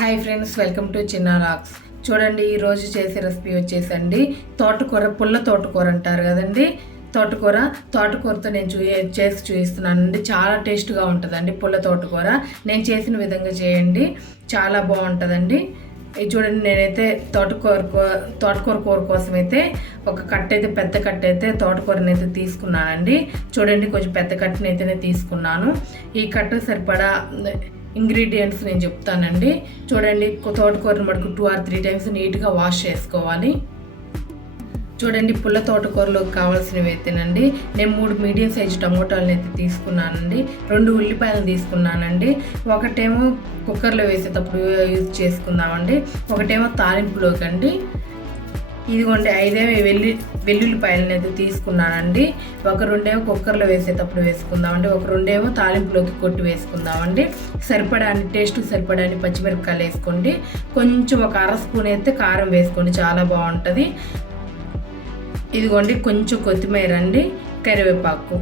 Hi friends welcome to చిన్న rocks. చూడండి ఈరోజు చేసే రెసిపీ వచ్చేసండి. తోటకూర పుల్ల తోటకూర అంటారు కదండి. తోటకూర తోటకూరతో నేను చూ చేసి చూపిస్తున్నానండి చాలా టేస్ట్గా ఉంటుందండి పుల్ల తోటకూర. నేను చేసిన విధంగా చేయండి. చాలా బాగుంటుందండి. ఇది చూడండి నేనైతే తోటకూర తోటకూర కూర కోసం అయితే ఒక కట్ట అయితే పెద్ద కట్ట అయితే తోటకూరని అయితే తీసుకున్నానండి. చూడండి కొంచెం పెద్ద కట్టని అయితేనే తీసుకున్నాను. ఈ కట్ట సరిపడా ఇంగ్రీడియంట్స్ నేను చెప్తానండి. చూడండి తోటకూరను మడుకు మటుకు టూ ఆర్ త్రీ టైమ్స్ నీట్గా వాష్ చేసుకోవాలి. చూడండి పుల్ల తోటకూరలోకి కావాల్సినవి అయితేనండి నేను మూడు మీడియం సైజు టమోటాలను అయితే తీసుకున్నానండి రెండు ఉల్లిపాయలు తీసుకున్నానండి ఒకటేమో కుక్కర్లో వేసేటప్పుడు యూజ్ చేసుకుందామండి ఒకటేమో తాలింపులోకి అండి ఇదిగోండి ఐదేమో వెల్లి వెల్లుల్లిపాయలని అయితే తీసుకున్నానండి. ఒక రెండేమో కుక్కర్లో వేసేటప్పుడు వేసుకుందామండి. ఒక రెండేమో తాలింపులోకి కొట్టి వేసుకుందామండి. సరిపడాని టేస్ట్ సరిపడాని పచ్చిమిరపకాయలు వేసుకోండి. కొంచెం ఒక అర స్పూన్ అయితే కారం వేసుకోండి చాలా బాగుంటుంది. ఇదిగోండి కొంచెం కొత్తిమీర అండి కరివేపాకు.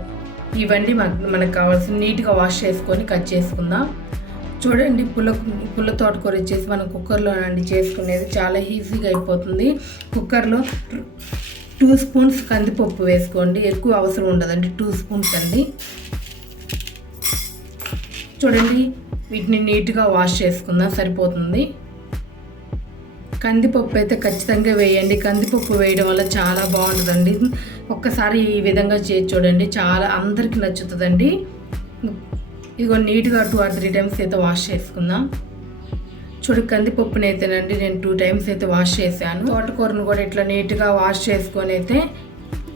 ఇవన్నీ మనకు కావాల్సిన నీట్గా వాష్ చేసుకొని కట్ చేసుకుందాం. చూడండి పుల్ల పుల్ల తోటకూర వచ్చేసి మనం కుక్కర్లో అండి చేసుకునేది చాలా ఈజీగా అయిపోతుంది. కుక్కర్లో టూ స్పూన్స్ కందిపప్పు వేసుకోండి. ఎక్కువ అవసరం ఉండదండి టూ స్పూన్స్ అండి. చూడండి వీటిని నీట్గా వాష్ చేసుకుందాం సరిపోతుంది. కందిపప్పు అయితే ఖచ్చితంగా వేయండి. కందిపప్పు వేయడం వల్ల చాలా బాగుంటుందండి. ఒక్కసారి ఈ విధంగా చేసి చూడండి చాలా అందరికీ నచ్చుతుందండి. ఇదిగో నీట్గా టూ ఆర్ త్రీ టైమ్స్ అయితే వాష్ చేసుకుందాం. చూడు కందిపప్పుని అయితేనండి నేను టూ టైమ్స్ అయితే వాష్ చేశాను. తోటకూరను కూడా ఇట్లా నీట్గా వాష్ చేసుకొని అయితే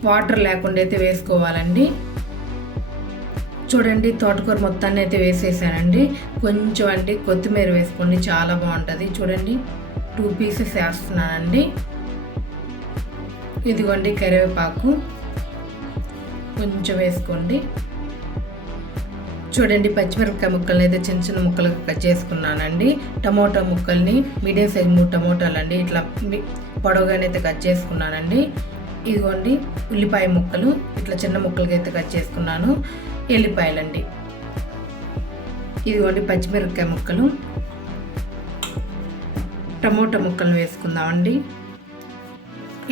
వాటర్ లేకుండా అయితే వేసుకోవాలండి. చూడండి తోటకూర మొత్తాన్ని అయితే వేసేసానండి. కొంచెం అండి కొత్తిమీర వేసుకోండి చాలా బాగుంటుంది. చూడండి టూ పీసెస్ వేస్తున్నానండి. ఇదిగోండి కరివేపాకు. కొంచెం వేసుకోండి. చూడండి పచ్చిమిరపకాయ ముక్కల్ని అయితే చిన్న చిన్న ముక్కలుగా కట్ చేసుకున్నానండి. టమోటా ముక్కల్ని మీడియం సైజ్ మూడు టమోటాలు అండి ఇట్లా పొడవుగానైతే కట్ చేసుకున్నానండి. ఇదిగోండి ఉల్లిపాయ ముక్కలు ఇట్లా చిన్న ముక్కలుగా అయితే కట్ చేసుకున్నాను. ఎల్లిపాయలండి. ఇదిగోండి పచ్చిమిరపకాయ ముక్కలు. టమోటా ముక్కలు వేసుకుందామండి.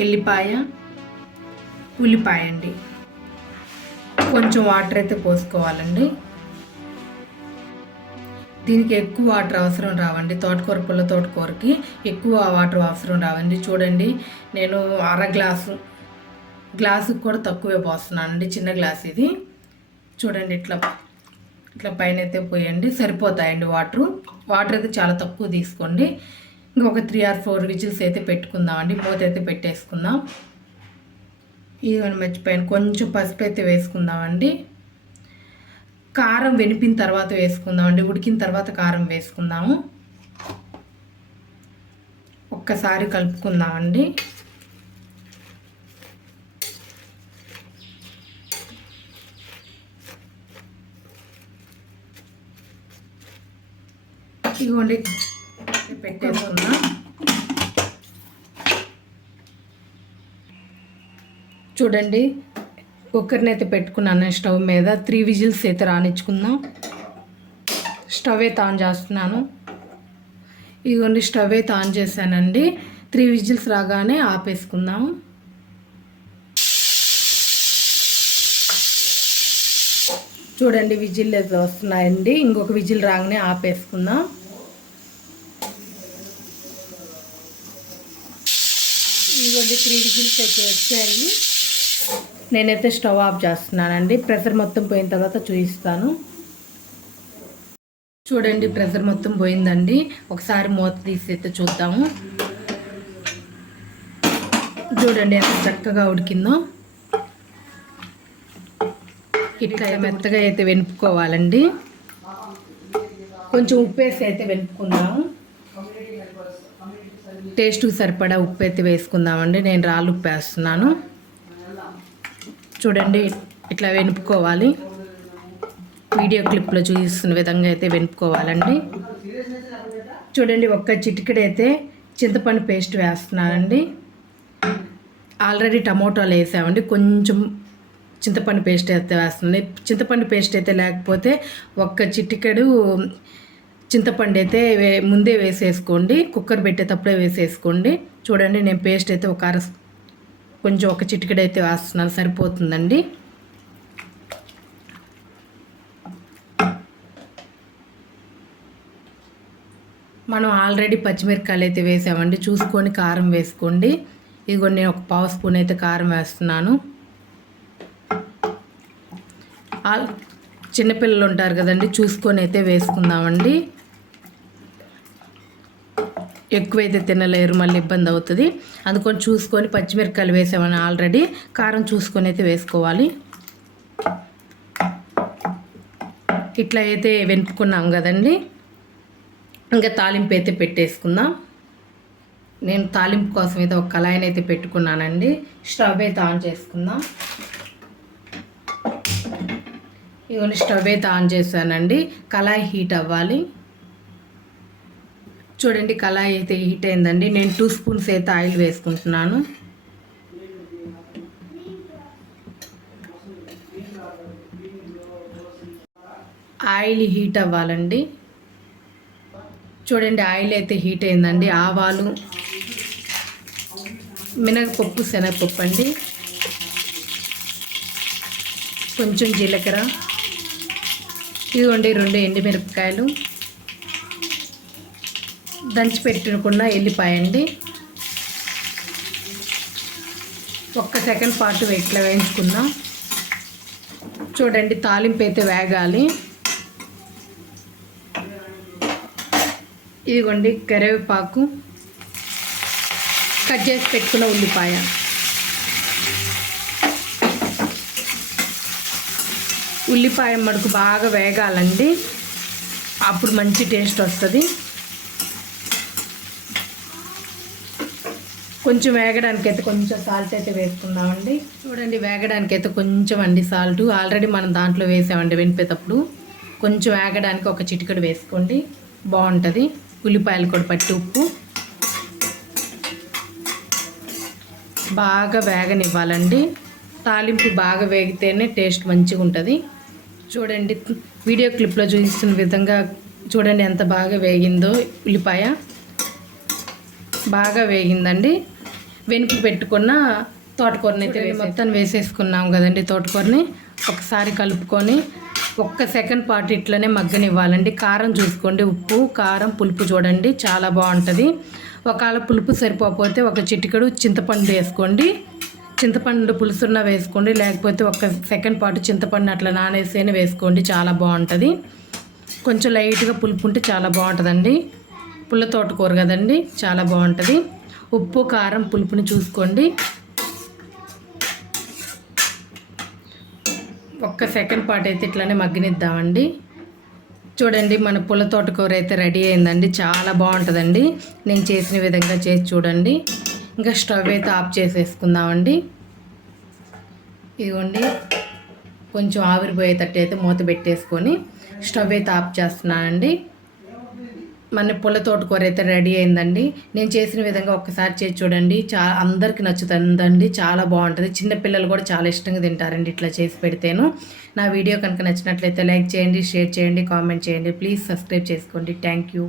ఎల్లిపాయ ఉల్లిపాయ అండి కొంచెం వాటర్ అయితే పోసుకోవాలండి. దీనికి ఎక్కువ వాటర్ అవసరం రావండి. తోటకూర పుల్ల తోటకూరకి ఎక్కువ వాటర్ అవసరం రావండి. చూడండి నేను అర గ్లాసు గ్లాసుకి కూడా తక్కువే పోస్తున్నానండి. చిన్న గ్లాస్ ఇది. చూడండి ఇట్లా ఇట్లా పైన అయితే పోయండి. సరిపోతాయండి వాటరు. వాటర్ అయితే చాలా తక్కువ తీసుకోండి. ఇంకొక త్రీ ఆర్ ఫోర్ విజిల్స్ అయితే పెట్టుకుందామండి. మూత అయితే పెట్టేసుకుందాం. ఇదిగోని మర్చిపోయాను. కొంచెం పసుపు అయితే వేసుకుందామండి. కారం వెనిపిన తర్వాత వేసుకుందామండి ఉడికిన తర్వాత కారం వేసుకుందాము. ఒక్కసారి కలుపుకుందామండి ఇదిగోండి పెట్టేసుకుందాం. చూడండి కుక్కర్ని అయితే పెట్టుకున్నాను స్టవ్ మీద. త్రీ విజిల్స్ అయితే రానిచ్చుకుందాం. స్టవ్ అయితే ఆన్ చేస్తున్నాను. ఇదిగోండి స్టవ్ అయితే ఆన్ చేశానండి. త్రీ విజిల్స్ రాగానే ఆపేసుకుందాం. చూడండి విజిల్ అయితే వస్తున్నాయండి. ఇంకొక విజిల్ రాగానే ఆపేసుకుందాం. ఇదిగోండి త్రీ విజిల్స్ అయితే వచ్చాయి. నేనైతే స్టవ్ ఆఫ్ చేస్తున్నానండి. ప్రెషర్ మొత్తం పోయిన తర్వాత చూపిస్తాను. చూడండి ప్రెషర్ మొత్తం పోయిందండి. ఒకసారి మూత తీసి అయితే చూద్దాము. చూడండి ఎంత చక్కగా ఉడికిందో. ఇట్లా మెత్తగా అయితే వెనుపుకోవాలండి కొంచెం ఉప్పు వేసి అయితే వెనుపుకుందాము టేస్ట్కి సరిపడా ఉప్పు అయితే వేసుకుందామండి. నేను రాళ్ళు ఉప్పు వేస్తున్నాను చూడండి ఇట్లా వెనుపుకోవాలి. వీడియో క్లిప్లో చూపిస్తున్న విధంగా అయితే వెనుపుకోవాలండి. చూడండి ఒక్క చిటికెడైతే చింతపండు పేస్ట్ వేస్తున్నానండి. ఆల్రెడీ టమోటాలు వేసామండి కొంచెం చింతపండు పేస్ట్ అయితే వేస్తుంది చింతపండు పేస్ట్ అయితే లేకపోతే ఒక్క చిటికెడు చింతపండు అయితే ముందే వేసేసుకోండి. కుక్కర్ పెట్టేటప్పుడే వేసేసుకోండి. చూడండి నేను పేస్ట్ అయితే ఒక అర కొంచెం ఒక చిటికెడైతే వేస్తున్నాను సరిపోతుందండి. మనం ఆల్రెడీ పచ్చిమిరపకాయలు అయితే వేసామండి. చూసుకొని కారం వేసుకోండి. ఇదిగో నేను ఒక పావు స్పూన్ అయితే కారం వేస్తున్నాను. ఆల్ చిన్నపిల్లలు ఉంటారు కదండి చూసుకొని అయితే వేసుకుందామండి. ఎక్కువైతే తినలేరు మళ్ళీ ఇబ్బంది అవుతుంది. అందుకొని చూసుకొని పచ్చిమిరపకాయలు వేసామని ఆల్రెడీ. కారం చూసుకొని అయితే వేసుకోవాలి. ఇట్లా అయితే వెనుపుకున్నాం కదండి. ఇంకా తాలింపు అయితే పెట్టేసుకుందాం. నేను తాలింపు కోసం అయితే ఒక కళాయిని అయితే పెట్టుకున్నానండి. స్టవ్ అయితే ఆన్ చేసుకుందాం. ఇవన్నీ స్టవ్ అయితే ఆన్ చేశానండి. కళాయి హీట్ అవ్వాలి. చూడండి కళాయి అయితే హీట్ అయిందండి. నేను టూ స్పూన్స్ అయితే ఆయిల్ వేసుకుంటున్నాను. ఆయిల్ హీట్ అవ్వాలండి. చూడండి ఆయిల్ అయితే హీట్ అయిందండి. ఆవాలు మినగపప్పు శనగపప్పు అండి. కొంచెం జీలకర్ర. ఇదిగోండి రెండు ఎండుమిరపకాయలు. దంచి పెట్టుకున్న ఎల్లిపాయ అండి ఒక్క సెకండ్ పాటు ఇట్లా వేయించుకుందాం. చూడండి తాలింపు అయితే వేగాలి. ఇదిగోండి కరివేపాకు కట్ చేసి పెట్టుకున్న ఉల్లిపాయ. ఉల్లిపాయ మడుకు బాగా వేగాలండి. అప్పుడు మంచి టేస్ట్ వస్తుంది. కొంచెం వేగడానికి అయితే కొంచెం సాల్ట్ అయితే వేసుకుందామండి. చూడండి వేగడానికి అయితే కొంచెం అండి సాల్ట్ ఆల్రెడీ మనం దాంట్లో వేసామండి వెనిపేటప్పుడు కొంచెం వేగడానికి ఒక చిటికెడు వేసుకోండి. బాగుంటుంది. ఉల్లిపాయలు కూడా పట్టి ఉప్పు. బాగా వేగనివ్వాలండి. తాలింపు బాగా వేగితేనే టేస్ట్ మంచిగా ఉంటుంది చూడండి వీడియో క్లిప్లో చూపిస్తున్న విధంగా చూడండి ఎంత బాగా వేగిందో ఉల్లిపాయ. బాగా వేగిందండి. వెనుక పెట్టుకున్న తోటకూరని అయితే మొత్తం వేసేసుకున్నాం కదండి తోటకూరని. ఒకసారి కలుపుకొని ఒక్క సెకండ్ పాటు ఇట్లనే మగ్గనివ్వాలండి. కారం చూసుకోండి ఉప్పు కారం పులుపు చూడండి చాలా బాగుంటుంది. ఒకవేళ పులుపు సరిపోతే ఒక చిటికెడు చింతపండు వేసుకోండి. చింతపండు పులుసున్న వేసుకోండి లేకపోతే ఒక సెకండ్ పాటు చింతపండు అట్లా నానేసేని వేసుకోండి చాలా బాగుంటుంది. కొంచెం లైట్గా పులుపు ఉంటే చాలా బాగుంటుందండి. పుల్ల తోటకూర కదండి చాలా బాగుంటుంది. ఉప్పు కారం పులుపుని చూసుకోండి. ఒక్క సెకండ్ పాటు అయితే ఇట్లానే మగ్గనిద్దామండి. చూడండి మన పుల్ల తోటకూర అయితే రెడీ అయిందండి. చాలా బాగుంటుందండి. నేను చేసిన విధంగా చేసి చూడండి. ఇంకా స్టవ్ అయితే ఆఫ్ చేసేసుకుందామండి. ఇదిగోండి కొంచెం ఆవిరిపోయేటట్టు అయితే మూత పెట్టేసుకొని స్టవ్ అయితే ఆఫ్ చేస్తున్నానండి. మన పుల్ల తోటకూర అయితే రెడీ అయిందండి. నేను చేసిన విధంగా ఒక్కసారి చేసి చూడండి. చా అందరికి నచ్చుతుందండి. చాలా బాగుంటుంది. చిన్నపిల్లలు కూడా చాలా ఇష్టంగా తింటారండి ఇట్లా చేసి పెడితేను. నా వీడియో కనుక నచ్చినట్లయితే లైక్ చేయండి షేర్ చేయండి కామెంట్ చేయండి. ప్లీజ్ సబ్స్క్రైబ్ చేసుకోండి. Thank you.